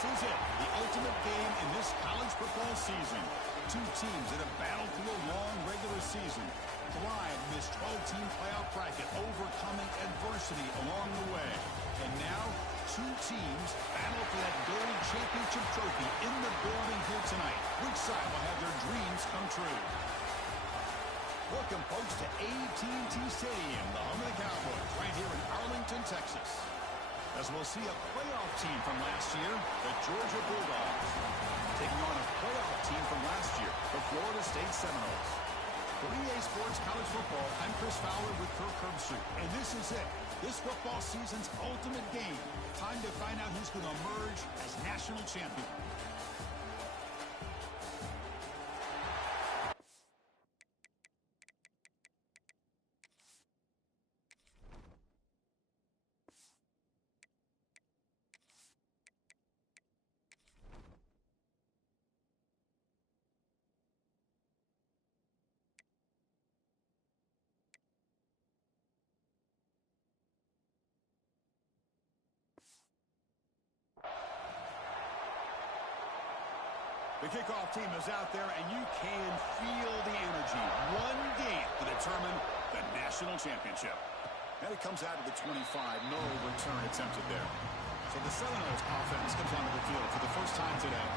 This is it, the ultimate game in this college football season. Two teams that have battled through a long regular season, thrived in this 12-team playoff bracket, overcoming adversity along the way. And now, two teams battle for that gold championship trophy in the building here tonight. Which side will have their dreams come true? Welcome, folks, to AT&T Stadium, the home of the Cowboys, right here in Arlington, Texas. As we'll see a playoff team from last year, the Georgia Bulldogs, taking on a playoff team from last year, the Florida State Seminoles. For EA Sports College Football, I'm Chris Fowler with Kirk Herbstreit, and this is it. This football season's ultimate game. Time to find out who's going to emerge as national champion. The kickoff team is out there, and you can feel the energy. One game to determine the national championship. And it comes out of the 25. No return attempted there. So the Seminoles offense comes onto the field for the first time today.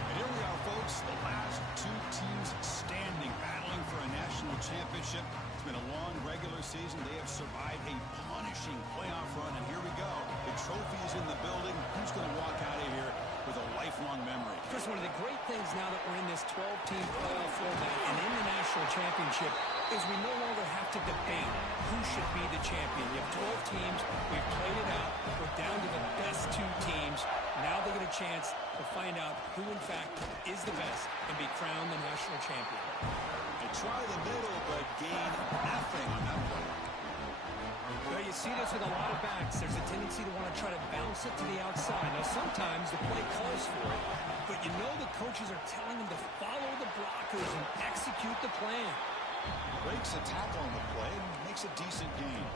And here we are, folks, the last two teams standing, battling for a national championship. It's been a long regular season. They have survived a punishing playoff run, and here we go. The trophy is in the building. Who's going to walk out of here with a lifelong memory? Chris, one of the great things now that we're in this 12-team playoff format and in the national championship is we no longer have to debate who should be the champion. You have 12 teams. We've played it out. We're down to the best two teams. Now they get a chance to find out who, in fact, is the best and be crowned the national champion. They try the middle, but gain nothing on that one. Well, you see this with a lot of backs. There's a tendency to want to try to bounce it to the outside. Now, sometimes the play calls for it, but you know the coaches are telling them to follow the blockers and execute the plan. Breaks a tackle on the play and makes a decent gain.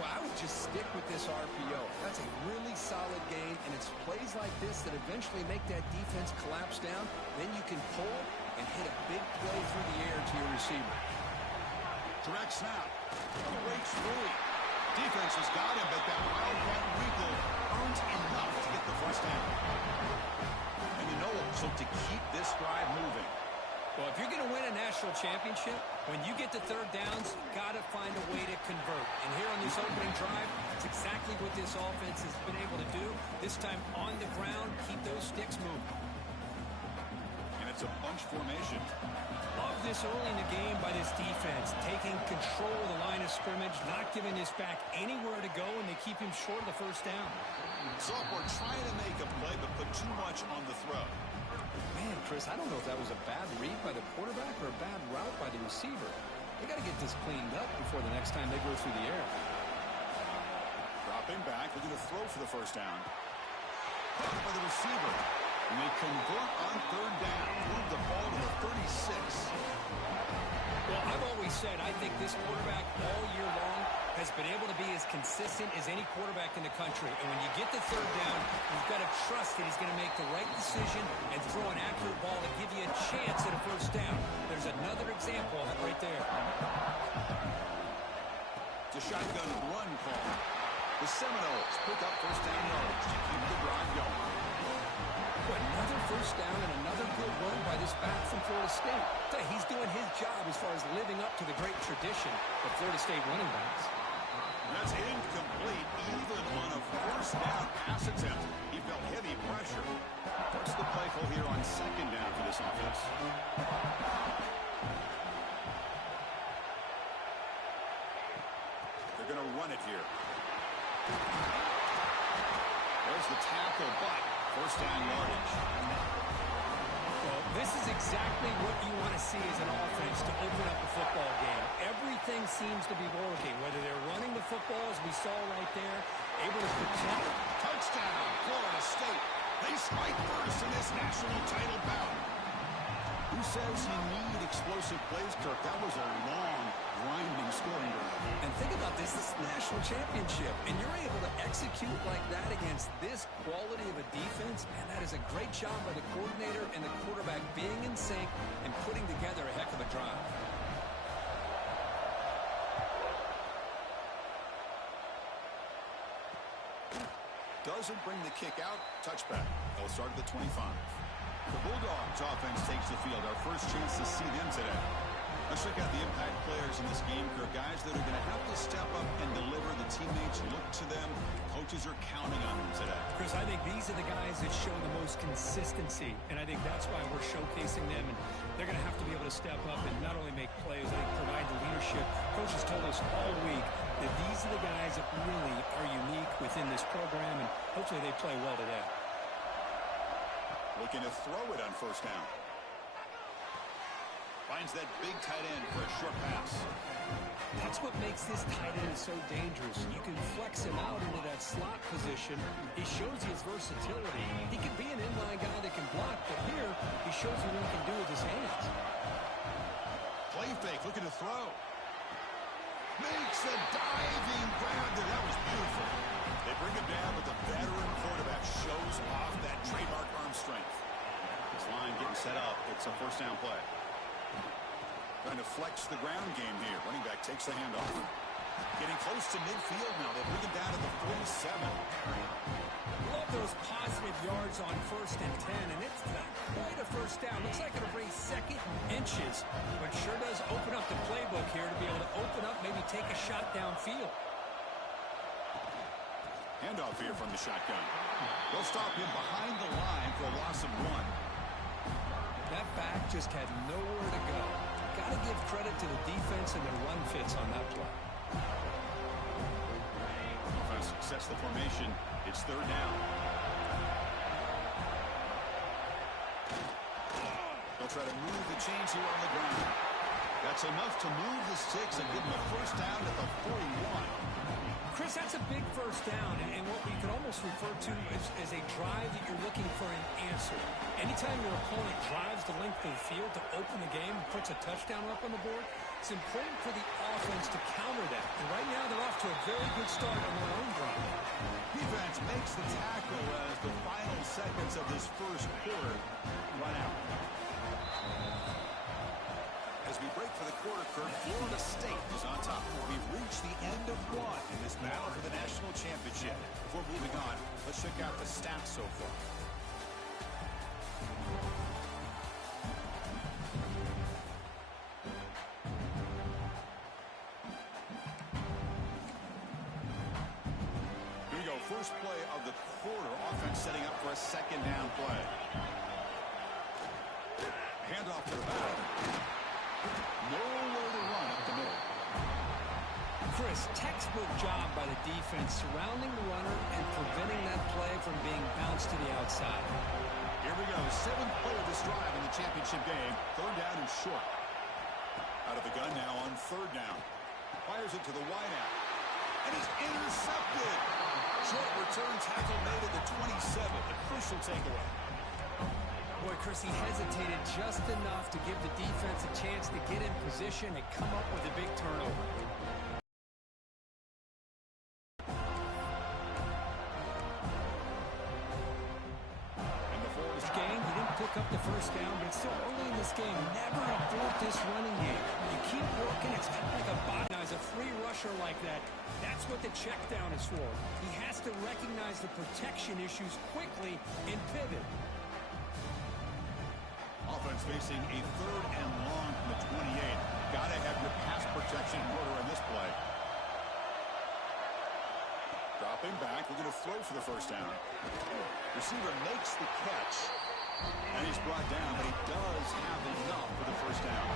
Well, I would just stick with this RPO. That's a really solid game, and it's plays like this that eventually make that defense collapse down. Then you can pull and hit a big play through the air to your receiver. Direct snap. He breaks free. Defense has got him, but that wild run wiggle earns enough to get the first down. And you know, so to keep this drive moving. Well, if you're going to win a national championship, when you get to third downs, you've got to find a way to convert. And here on this opening drive, it's exactly what this offense has been able to do. This time on the ground, keep those sticks moving. And it's a bunch formation. Love this early in the game by this defense, taking control of the line of scrimmage, not giving this back anywhere to go, and they keep him short of the first down. Sophomore trying to make a play, but put too much on the throw. Man, Chris, I don't know if that was a bad read by the quarterback or a bad route by the receiver. They got to get this cleaned up before the next time they go through the air. Dropping back, looking to throw for the first down. Caught by the receiver. And they convert on third down. Move the ball to the 36. Well, I've always said I think this quarterback all year long has been able to be as consistent as any quarterback in the country. And when you get to third down, you've got to trust that he's going to make the right decision and throw an accurate ball to give you a chance at a first down. There's another example of it right there. It's a shotgun run call. The Seminoles pick up first down yards to keep the drive going. Another first down and another good run by this back from Florida State. He's doing his job as far as living up to the great tradition of Florida State running backs. That's incomplete, even on a first down pass attempt. He felt heavy pressure. What's the play call here on second down for this offense? They're going to run it here. There's the tackle, but first down yardage. Well, this is exactly what you want to see as an offense to open up a football game. Everything seems to be working, whether they're running the football, as we saw right there, able to protect. Touchdown, Florida State. They strike first in this national title bout. Who says you need explosive plays, Kirk? That was a long grinding scoring drive. And think about this. This is a national championship, and you're able to execute like that against this quality of a defense, and that is a great job by the coordinator and the quarterback being in sync and putting together a heck of a drive. Doesn't bring the kick out. Touchback. They'll start at the 25. The Bulldogs offense takes the field. Our first chance to see them today. Let's check out the impact players in this game. They're guys that are going to have to step up and deliver. The teammates look to them. Coaches are counting on them today. Chris, I think these are the guys that show the most consistency, and I think that's why we're showcasing them, and they're going to have to be able to step up and not only make plays, I think provide the leadership. Coaches told us all week that these are the guys that really are unique within this program, and hopefully they play well today. Looking to throw it on first down. Finds that big tight end for a short pass. That's what makes this tight end so dangerous. You can flex him out into that slot position. He shows you his versatility. He can be an inline guy that can block, but here he shows you what he can do with his hands. Play fake, looking to throw. Makes a diving grab there. That was beautiful. They bring him down, but the veteran quarterback shows off that trademark arm strength. This line getting set up. It's a first down play. Trying to flex the ground game here. Running back takes the handoff. Getting close to midfield now. They bring it down to the 47. Love those positive yards on 1st and 10, and it's not quite a first down. Looks like it'll bring second inches, but sure does open up the playbook here to be able to open up, maybe take a shot downfield. Handoff here from the shotgun. They'll stop him behind the line for a loss of 1. That back just had nowhere to go. Got to give credit to the defense and their run fits on that play. Offense sets the formation. It's third down. They'll try to move the chains here on the ground. That's enough to move the sticks and give them a first down at the 41. Chris, that's a big first down, and what we could almost refer to as a drive that you're looking for an answer. Anytime your opponent drives the length of the field to open the game and puts a touchdown up on the board, it's important for the offense to counter that. And right now they're off to a very good start on their own drive. Defense makes the tackle as the final seconds of this first quarter run out. As we break for the quarter, Kirk, Florida State is on top. We've reached the end of one in this battle for the national championship. Before moving on, let's check out the stats so far. Here we go. First play of the quarter. Offense setting up for a second down play. Handoff to the back. Nowhere to run up the middle. Chris, textbook job by the defense surrounding the runner and preventing that play from being bounced to the outside. Here we go. 7th play of this drive in the championship game. Third down and short. Out of the gun now on third down. Fires it to the wideout. And it's intercepted. Short return tackle made at the 27. A crucial takeaway. Boy, Chris, he hesitated just enough to give the defense a chance to get in position and come up with a big turnover. And before this game, he didn't pick up the first down, but it's still early in this game. Never abort this running game. You keep working, it's kind of like a bot. As a free rusher like that, that's what the check down is for. He has to recognize the protection issues quickly and pivot. Offense facing a third and long from the 28. Got to have your pass protection in order in this play. Dropping back. We're going to throw for the first down. Receiver makes the catch. And he's brought down, but he does have enough for the first down.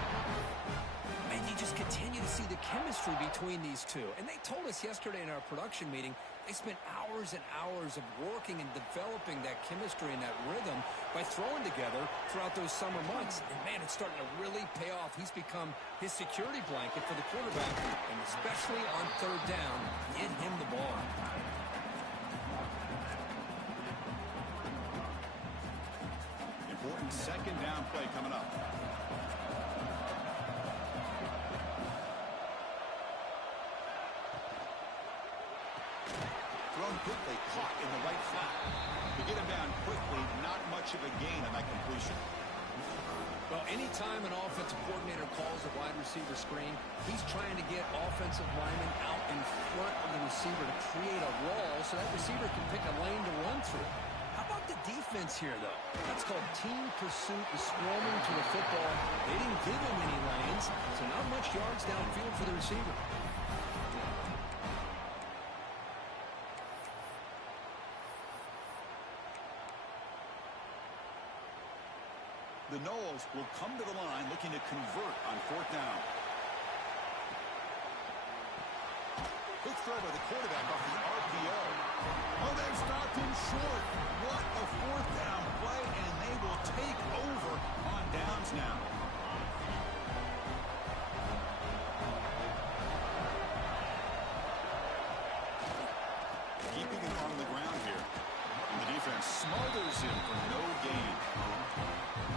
And you just continue to see the chemistry between these two. And they told us yesterday in our production meeting, they spent hours and hours of working and developing that chemistry and that rhythm by throwing together throughout those summer months. And, man, it's starting to really pay off. He's become his security blanket for the quarterback, and especially on third down, get him the ball. Important second down play coming up. quickly caught in the right flat. To get him down quickly, not much of a gain on that completion. Well, anytime an offensive coordinator calls a wide receiver screen, he's trying to get offensive linemen out in front of the receiver to create a wall so that receiver can pick a lane to run through. How about the defense here, though? That's called team pursuit, the swarming to the football. They didn't give him any lanes, so not much yards downfield for the receiver. The Noles will come to the line looking to convert on 4th down. Quick throw by the quarterback off the RPO. Oh, they've stopped him short. What a 4th down play, and they will take over on downs now. Keeping it on the ground here. And the defense smothers him for no gain.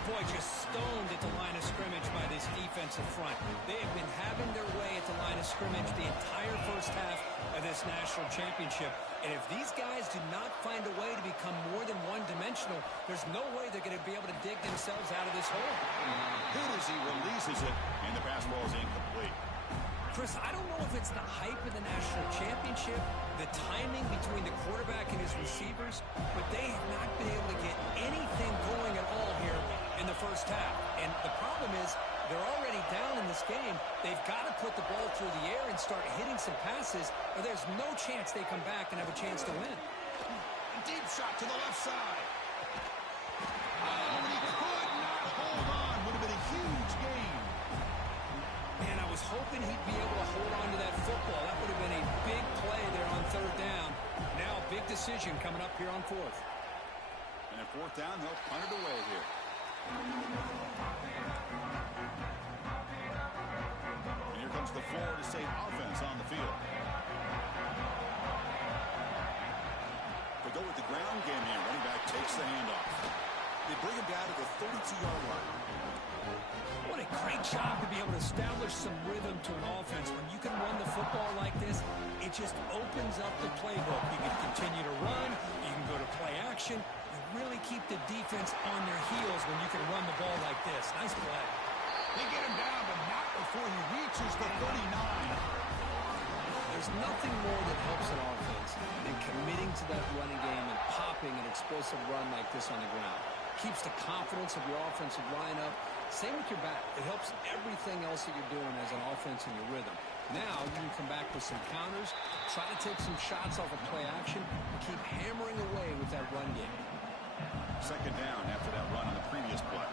Boy, just stoned at the line of scrimmage by this defensive front. They have been having their way at the line of scrimmage the entire first half of this national championship. And if these guys do not find a way to become more than one-dimensional, there's no way they're going to be able to dig themselves out of this hole. Good as he releases it, and the pass ball is incomplete. Chris, I don't know if it's the hype of the national championship, the timing between the quarterback and his receivers, but they have not been able to get anything going at all here in the first half. And the problem is they're already down in this game. They've got to put the ball through the air and start hitting some passes, or there's no chance they come back and have a chance to win. Deep shot to the left side. Oh, he could not hold on. Would have been a huge gain. Man, I was hoping he'd be able to hold on to that football. That would have been a big play there on 3rd down. Now a big decision coming up here on 4th. And at 4th down, they'll punt it away here. And here comes the Florida State offense on the field. They go with the ground game here. Running back takes the handoff. They bring him down to the 32-yard line. What a great job to be able to establish some rhythm to an offense. When you can run the football like this, it just opens up the playbook. You can continue to run. You can go to play action. You really keep the defense on their heels when you can run the ball like this. Nice play. They get him down, but not before he reaches the 39. There's nothing more that helps an offense than committing to that running game and popping an explosive run like this on the ground. Keeps the confidence of your offensive lineup. Same with your back. It helps everything else that you're doing as an offense in your rhythm. Now you can come back with some counters, try to take some shots off of play action, and keep hammering away with that run game. 2nd down after that run on the previous play.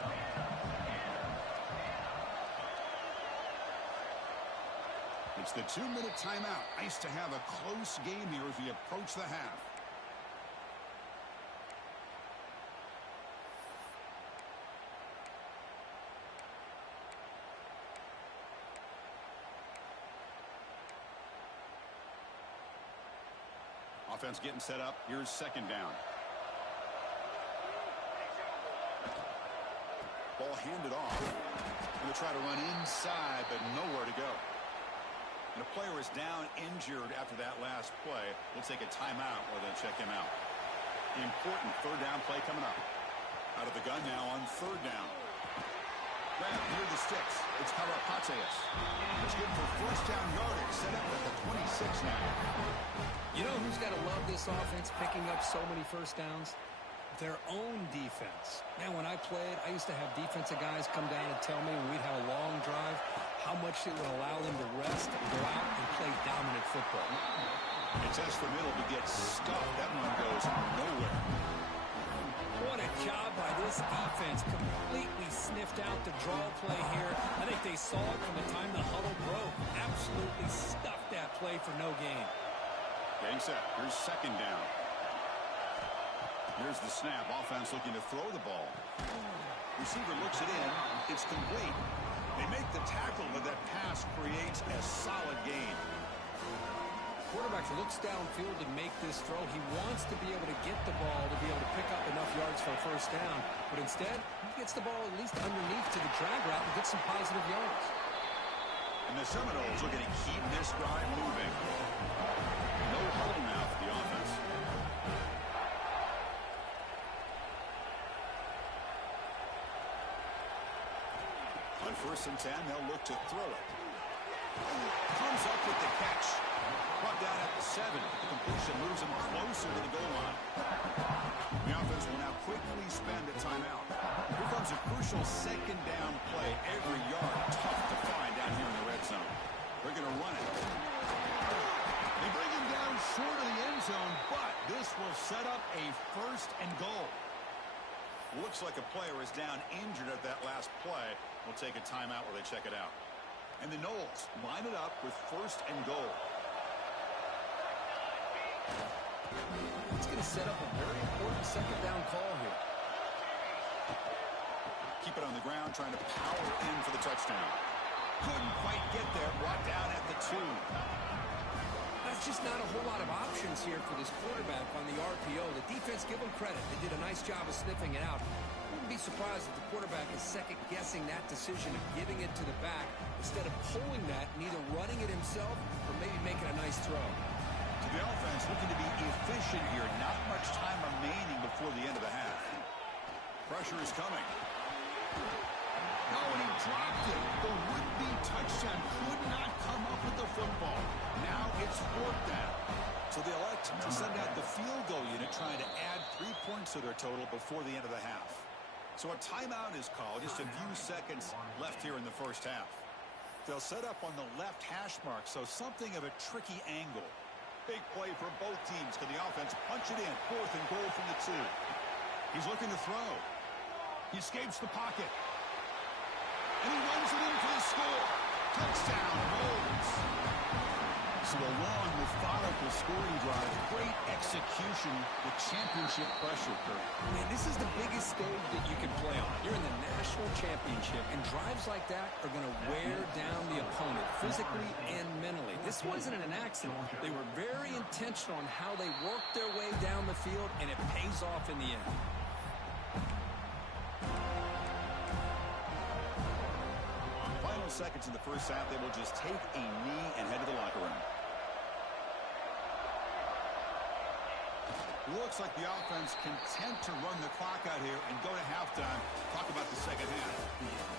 It's the 2-minute timeout. Nice to have a close game here as we approach the half. Offense getting set up. Here's 2nd down. Ball handed off. Going to try to run inside, but nowhere to go. And the player is down injured after that last play. We'll take a timeout or they'll check him out. The important 3rd down play coming up. Out of the gun now on 3rd down. Grab near the sticks. It's Karapateas. It's good for 1st down yardage. Set up at the 26 now. You know who's got to love this offense picking up so many 1st downs? Their own defense. Man, when I played, I used to have defensive guys come down and tell me when we'd have a long drive how much it would allow them to rest and go out and play dominant football. It's Esfamiddle to get stuffed. That one goes nowhere. What a job by this defense. Completely sniffed out the draw play here. I think they saw it from the time the huddle broke. Absolutely stuffed that play for no gain. Getting set. Here's 2nd down. Here's the snap. Offense looking to throw the ball. Receiver looks it in. It's complete. They make the tackle, but that pass creates a solid gain. Quarterback looks downfield to make this throw. He wants to be able to get the ball to be able to pick up enough yards for a 1st down. But instead, he gets the ball at least underneath to the drag route and gets some positive yards. And the Seminoles looking to keep this drive moving. No huddle now for the offense. first and 10, they'll look to throw it. Comes up with the catch. Brought down at the 7. The completion moves him closer to the goal line. The offense will now quickly spend a timeout. Here comes a crucial second down play. Every yard tough to find down here in the red zone. They're going to run it. They bring him down short of the end zone, but this will set up a first and goal. Looks like a player is down injured at that last play. We'll take a timeout while they check it out. And the Knowles line it up with first and goal. It's going to set up a very important second down call here. Keep it on the ground, trying to power in for the touchdown. Couldn't quite get there. Brought down at the 2. That's just not a whole lot of options here for this quarterback on the RPO. The defense, give them credit. They did a nice job of sniffing it out. Wouldn't be surprised if the quarterback is second-guessing that decision of giving it to the back instead of pulling that and either running it himself or maybe making a nice throw. To the offense, looking to be efficient here. Not much time remaining before the end of the half. Pressure is coming. Oh, and he dropped it. The would-be touchdown could not come up with the football. Now it's 4th down. So they elect to send out the field goal unit, trying to add 3 points to their total before the end of the half. So a timeout is called. Just a few seconds left here in the first half. They'll set up on the left hash mark, so something of a tricky angle. Big play for both teams. Can the offense punch it in? 4th and goal from the 2. He's looking to throw. He escapes the pocket. And he runs it in for the score. Touchdown, Knowles. So a long, methodical scoring drive. Great execution with championship pressure, Kirk. Man, this is the biggest stage that you can play on. You're in the national championship, and drives like that are going to wear down the opponent physically and mentally. This wasn't an accident. They were very intentional on how they worked their way down the field, and it pays off in the end. Final seconds in the first half, they will just take a knee and head to the locker room. Looks like the offense content to run the clock out here and go to halftime. Talk about the second half.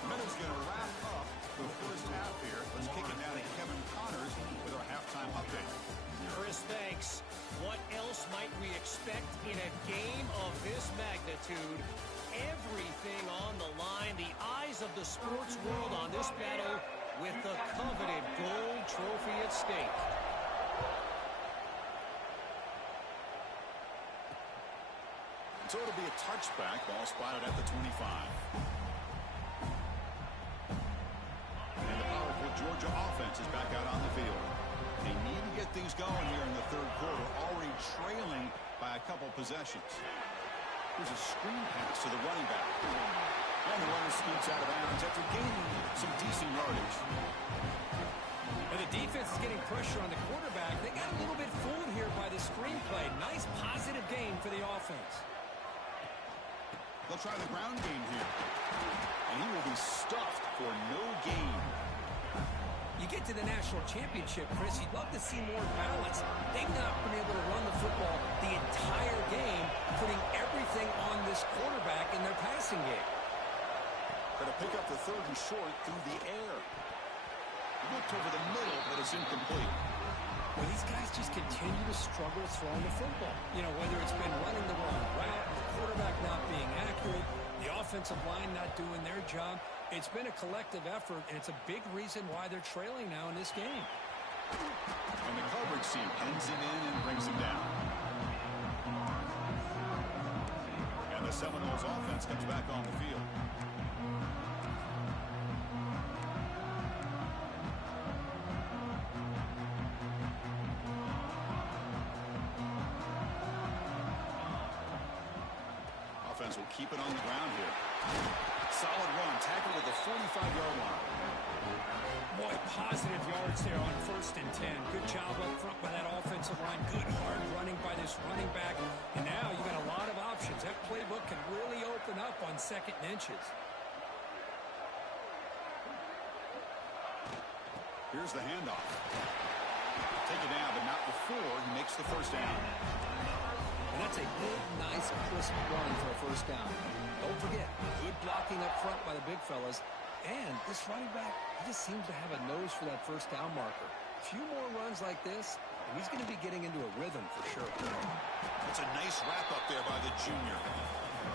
The Minutes going to wrap up the first half here. Let's kick it down to Kevin Connors with our halftime update. Chris, thanks. What else might we expect in a game of this magnitude? Everything on the line. The eyes of the sports world on this battle with the coveted gold trophy at stake. So it'll be a touchback. Ball spotted at the 25. And the powerful Georgia offense is back out on the field. They need to get things going here in the third quarter, already trailing by a couple possessions. Here's a screen pass to the running back. And the runner scoots out of bounds after gaining some decent yardage. And the defense is getting pressure on the quarterback. They got a little bit fooled here by the screenplay. Nice positive gain for the offense. They'll try the ground game here. And he will be stuffed for no gain. You get to the national championship, Chris, you'd love to see more balance. They've not been able to run the football the entire game, putting everything on this quarterback in their passing game. Going to pick up the 3rd and short through the air. Looked over the middle, but it's incomplete. Well, these guys just continue to struggle throwing the football. You know, whether it's been running the wrong route, the quarterback not being accurate, the offensive line not doing their job. It's been a collective effort, and it's a big reason why they're trailing now in this game. And the coverage team pins him in and brings him down. And the Seminoles offense comes back on the field. Will keep it on the ground here. Solid run, tackled at the 45-yard line. Boy, positive yards there on 1st and 10. Good job up front by that offensive line. Good hard running by this running back. And now you got a lot of options. That playbook can really open up on 2nd and inches. Here's the handoff. Take it down, but not before he makes the first down. And that's a big, nice, crisp run for a first down. Don't forget, good blocking up front by the big fellas. And this running back, he just seems to have a nose for that first down marker. A few more runs like this, and he's going to be getting into a rhythm for sure. That's a nice wrap-up there by the junior.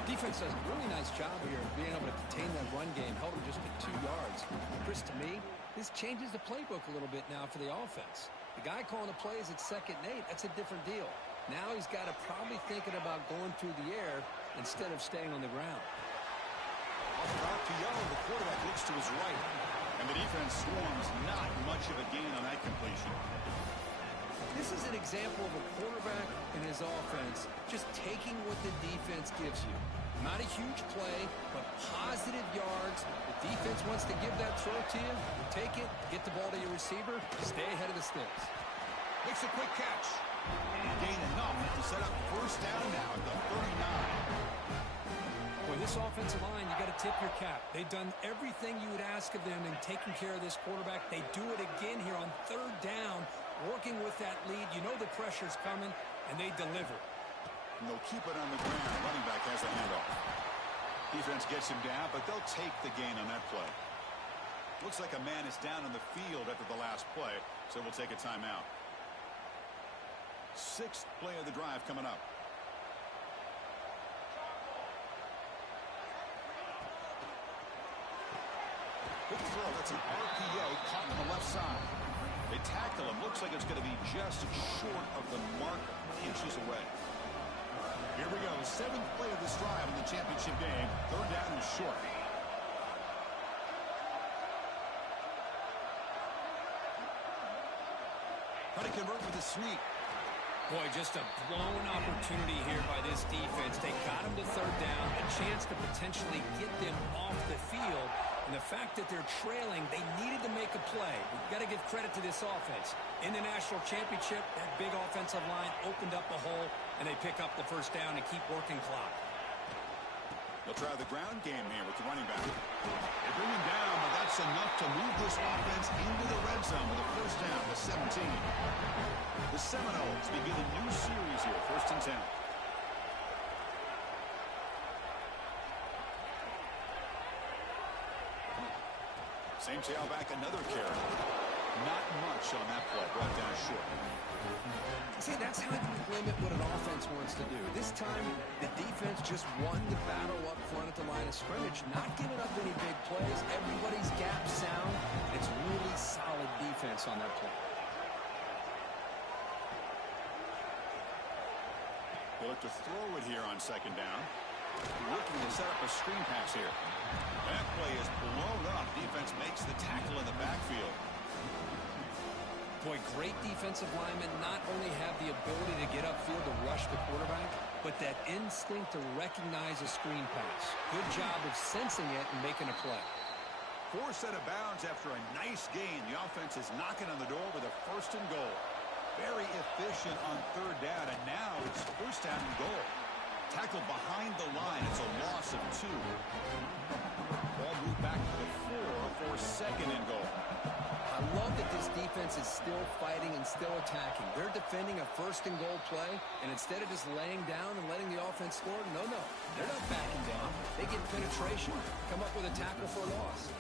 Defense does a really nice job here of being able to contain that run game, held him just at 2 yards. Chris, to me, this changes the playbook a little bit now for the offense. The guy calling the plays at 2nd and 8, that's a different deal. Now he's got to probably thinking about going through the air instead of staying on the ground. Off RPO, the quarterback looks to his right. And the defense swarms, not much of a gain on that completion. This is an example of a quarterback and his offense just taking what the defense gives you. Not a huge play, but positive yards. The defense wants to give that throw to you. You take it, get the ball to your receiver, stay ahead of the sticks. Makes a quick catch. Gain enough to set up first down now at the 39. Boy, this offensive line, you got to tip your cap. They've done everything you would ask of them in taking care of this quarterback. They do it again here on 3rd down, working with that lead. You know the pressure's coming, and they deliver. And they'll keep it on the ground. Running back has a handoff. Defense gets him down, but they'll take the gain on that play. Looks like a man is down on the field after the last play, so we'll take a timeout. 6th play of the drive coming up. Good throw. That's an RPO caught on the left side. They tackle him. Looks like it's going to be just short of the mark, inches away. Here we go. 7th play of this drive in the championship game. 3rd down and short. Trying to convert with a sweep. Boy, just a blown opportunity here by this defense. They got him to 3rd down, a chance to potentially get them off the field. And the fact that they're trailing, they needed to make a play. You've got to give credit to this offense. In the national championship, that big offensive line opened up a hole, and they pick up the first down and keep working clock. They'll try the ground game here with the running back. They bring him down, but that's enough to move this offense into the red zone with a first down to 17. The Seminoles begin a new series here, 1st and 10. Same tailback, another carry. Not much on that play, brought down short. See, that's how you limit what an offense wants to do. This time, the defense just won the battle up front at the line of scrimmage, not giving up any big plays. Everybody's gap sound. It's really solid defense on that play. They look to throw it here on 2nd down. Looking to set up a screen pass here. That play is blown up. Defense makes the tackle in the backfield. Boy, great defensive linemen not only have the ability to get upfield to rush the quarterback, but that instinct to recognize a screen pass. Good job of sensing it and making a play. 4th set of bounds after a nice gain. The offense is knocking on the door with a 1st and goal. Very efficient on 3rd down, and now it's 1st down and goal. Tackled behind the line. It's a loss of 2. Ball moved back to the 4 for 2nd and goal. I love that this defense is still fighting and still attacking. They're defending a 1st and goal play, and instead of just laying down and letting the offense score, no. They're not backing down. They get penetration, come up with a tackle for a loss.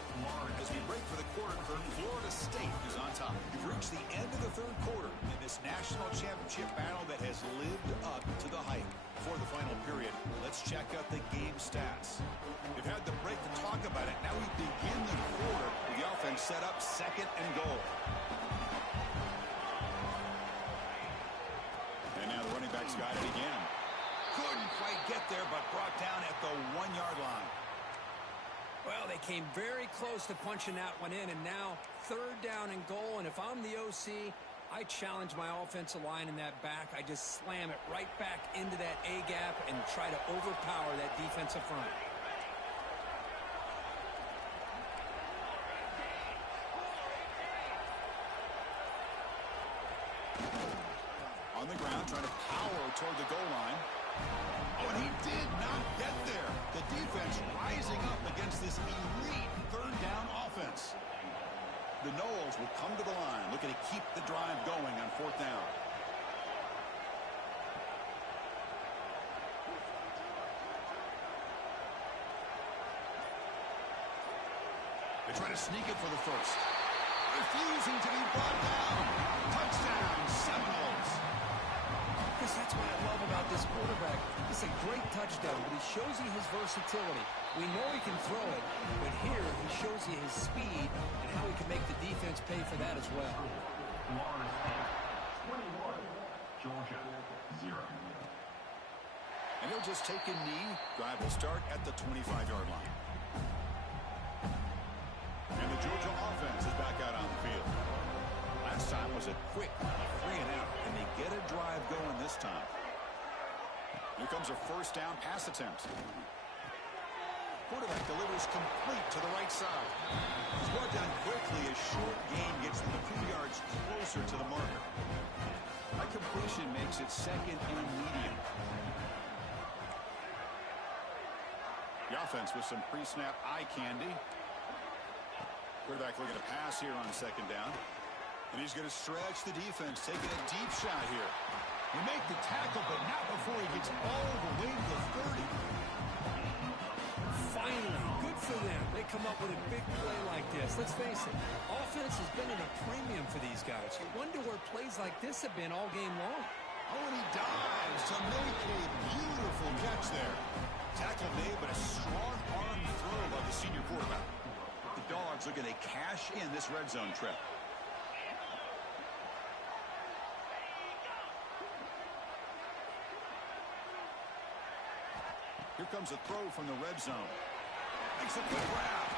As we break for the quarter, Florida State is on top. We've reached the end of the 3rd quarter in this national championship battle that has lived up to the hype. Before the final period, let's check out the game stats. We've had the break to talk about it. Now we begin the quarter with the offense set up 2nd and goal. And now the running back's got it again. Couldn't quite get there, but brought down at the 1-yard line. Well, they came very close to punching that one in, and now 3rd down and goal. And if I'm the OC, I challenge my offensive line in that back. I just slam it right back into that A-gap and try to overpower that defensive front. On the ground, trying to power toward the goal line. Oh, and he did not get there. The defense rising up against this elite 3rd down offense. The Noles will come to the line, looking to keep the drive going on 4th down. They try to sneak it for the first. Refusing to be brought down. Touchdown, Seminoles. Chris, that's what I love about this quarterback. It's a great touchdown, but he shows you his versatility. We know he can throw it, but here he shows you his speed and how he can make the defense pay for that as well. 21, Georgia, 0. And he'll just take a knee. Drive will start at the 25-yard line. And the Georgia offense is back out on the field. Last time was a quick 3-and-out, and they get a drive going this time. Here comes a first down pass attempt. Quarterback delivers complete to the right side. He's brought down quickly. A short gain gets them a few yards closer to the marker. That completion makes it second and medium. The offense with some pre-snap eye candy. Quarterback looking to pass here on second down. And he's going to stretch the defense, taking a deep shot here. We make the tackle, but not before he gets all the way to the 30. Finally, good for them. They come up with a big play like this. Let's face it, offense has been at a premium for these guys. You wonder where plays like this have been all game long. Oh, and he dives to make a beautiful catch there. Tackle made, but a strong arm throw by the senior quarterback. The Dogs looking to cash in this red zone trip. Here comes a throw from the red zone. Makes a quick grab.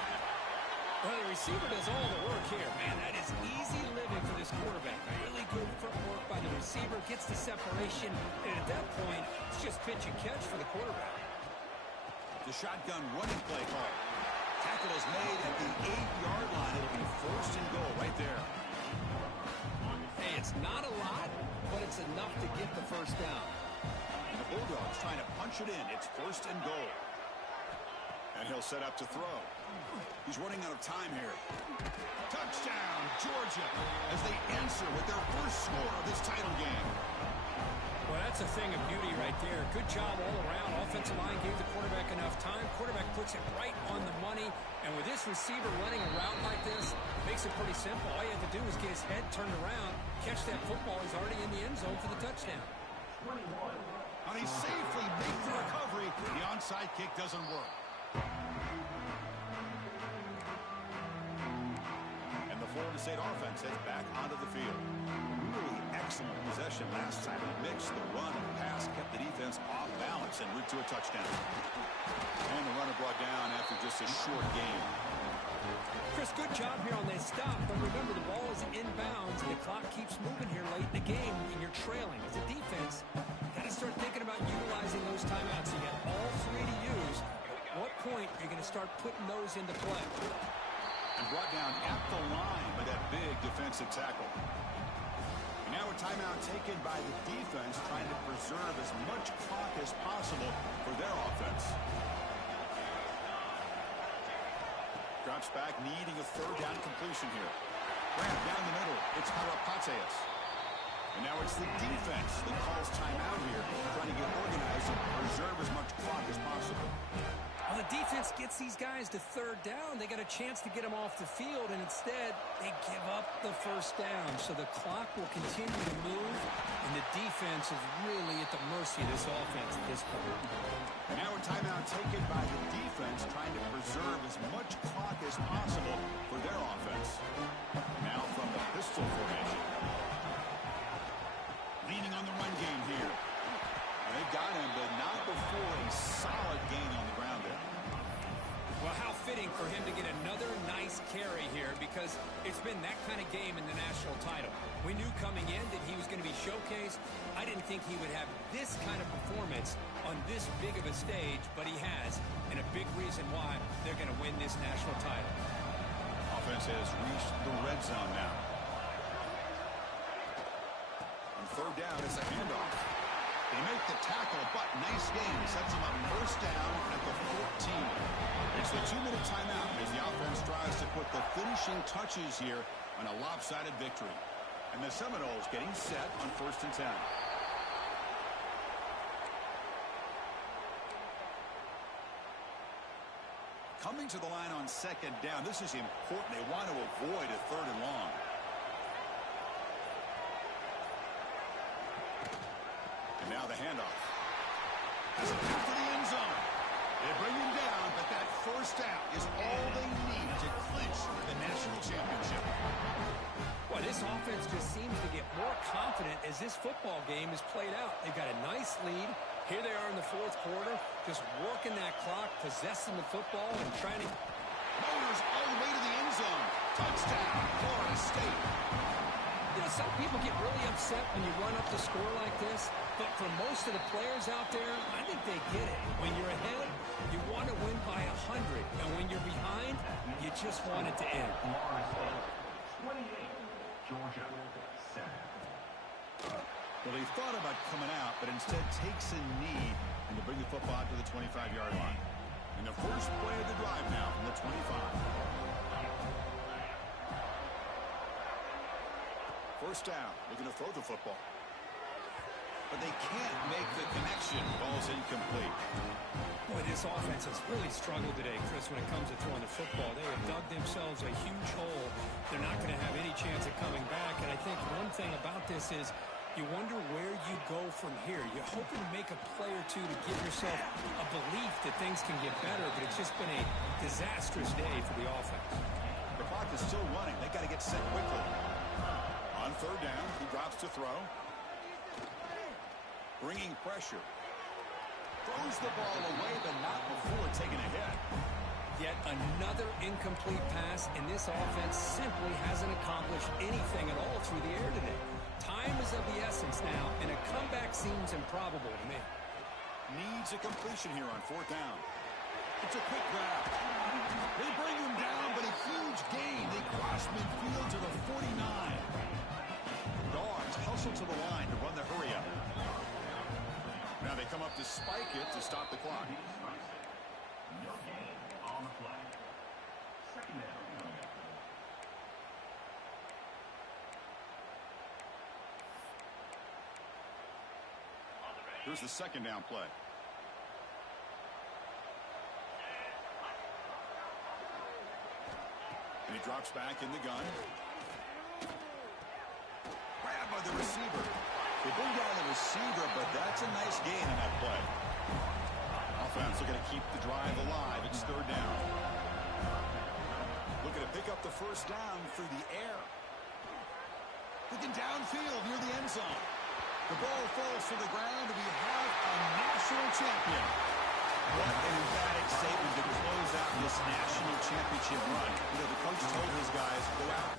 Well, the receiver does all the work here. Man, that is easy living for this quarterback. Really good footwork by the receiver. Gets the separation. And at that point, it's just pitch and catch for the quarterback. The shotgun running play call. Tackle is made at the 8-yard line. It'll be first and goal right there. Hey, it's not a lot, but it's enough to get the first down. And the Bulldogs trying to punch it in. It's first and goal. And he'll set up to throw. He's running out of time here. Touchdown, Georgia, as they answer with their first score of this title game. Well, that's a thing of beauty right there. Good job all around. Offensive line gave the quarterback enough time. Quarterback puts it right on the money. And with this receiver running a route like this, makes it pretty simple. All you have to do is get his head turned around, catch that football. He's already in the end zone for the touchdown. And he safely makes the recovery. The onside kick doesn't work. And the Florida State offense heads back onto the field. Really excellent possession last time. It mixed the run and pass, kept the defense off balance en route to a touchdown. And the runner brought down after just a short gain. Chris, good job here on that stop. But remember, the ball is inbounds, and the clock keeps moving here late in the game, and you're trailing. As a defense, got to start thinking about utilizing those timeouts. You got all three to use. At what point are you going to start putting those into play? And brought down at the line by that big defensive tackle. And now a timeout taken by the defense, trying to preserve as much clock as possible for their offense. Drops back, needing a third down completion here. Grab down the middle. It's Harapateas. And now it's the defense that calls timeout here, trying to get organized and preserve as much clock as possible. Well, the defense gets these guys to third down. They got a chance to get them off the field, and instead they give up the first down. So the clock will continue to move, and the defense is really at the mercy of this offense at this point. And now a timeout taken by the defense, trying to preserve as much clock as possible for their offense. Now from the pistol formation. Leaning on the run game here. They've got him, but not before a solid gain on the ground there. Well, how fitting for him to get another nice carry here, because it's been that kind of game in the national title. We knew coming in that he was going to be showcased. I didn't think he would have this kind of performance on this big of a stage, but he has, and a big reason why they're going to win this national title. Offense has reached the red zone now. On third down, it's a handoff. They make the tackle, but nice game. Sets them up first down at the 14. It's the 2-minute timeout as the offense tries to put the finishing touches here on a lopsided victory. And the Seminoles getting set on first and 10. coming to the line on second down. This is important. They want to avoid a 3rd and long. And now the handoff. That's a pass for the end zone. They bring him down, but that first down is all they need to clinch the national championship. Well, this offense just seems to get more confident as this football game is played out. They've got a nice lead. Here they are in the 4th quarter, just working that clock, possessing the football, and trying to... Motors all the way to the end zone. Touchdown, Florida State. You know, some people get really upset when you run up the score like this, but for most of the players out there, I think they get it. When you're ahead, you want to win by 100, and when you're behind, you just want it to end. 28, Georgia, 7. Well, he thought about coming out, but instead takes a knee and to bring the football to the 25-yard line. And the first play of the drive now from the 25. First down, looking to throw the football. But they can't make the connection. Ball's incomplete. Boy, this offense has really struggled today, Chris, when it comes to throwing the football. They have dug themselves a huge hole. They're not going to have any chance of coming back. And I think one thing about this is you wonder where you go from here. You're hoping to make a play or two to give yourself a belief that things can get better, but it's just been a disastrous day for the offense. The clock is still running. They got to get set quickly. On 3rd down, he drops to throw. Bringing pressure. Throws the ball away, but not before taking a hit. Yet another incomplete pass, and this offense simply hasn't accomplished anything at all through the air today. Time is of the essence now, and a comeback seems improbable to me. Needs a completion here on 4th down. It's a quick grab. They bring him down, but a huge gain. They cross midfield to the 49. Dogs hustle to the line to run the hurry up. Now they come up to spike it to stop the clock. No gain on the play. 2nd down. Here's the 2nd down play. And he drops back in the gun. Grabbed by the receiver. They bring down the receiver, but that's a nice gain in that play. Offense looking to keep the drive alive. It's 3rd down. Looking to pick up the first down through the air. Looking downfield near the end zone. The ball falls to the ground, and we have a national champion. What an emphatic statement to close out this national championship run. You know, the coach told his guys, go out,